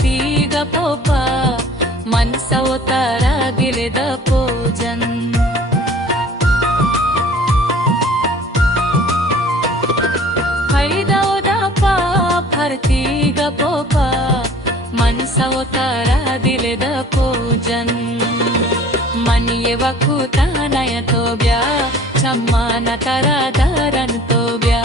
ತೀಗ ಪೋಪ ಮನ್ಸವತಾರ ಗಿಳಿದ ಪೂಜನ್ ಹೈದೌದ ಪಾರ್ಥೀಗ ಪೋಪ ಮನ್ಸವತಾರ ದಿಲಿದ ಪೂಜನ್ ಮನಿಯ ವಕುತಾನಯ ತೋ ಬ್ಯಾ ಚಮ್ಮಾನ ತರ ದಾರನ್ ತೋ ಬ್ಯಾ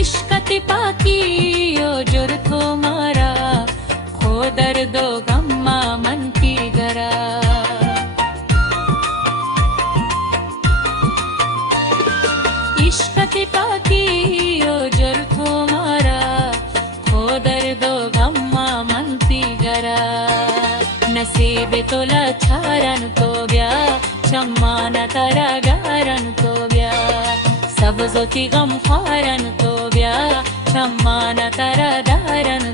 इश्कती पाकी ओ जुर थो मारा खो दर्दो गम्मा मन की गरा इश्कती पाकी ओ जुर थो मारा खो दर्दो गम्मा मन की गरा नसीब तोला छारन तो ब्या चम्मान तरा गारन तो ब्या सब्जोती गम खारन तो ब्या चम्मान तरा दारन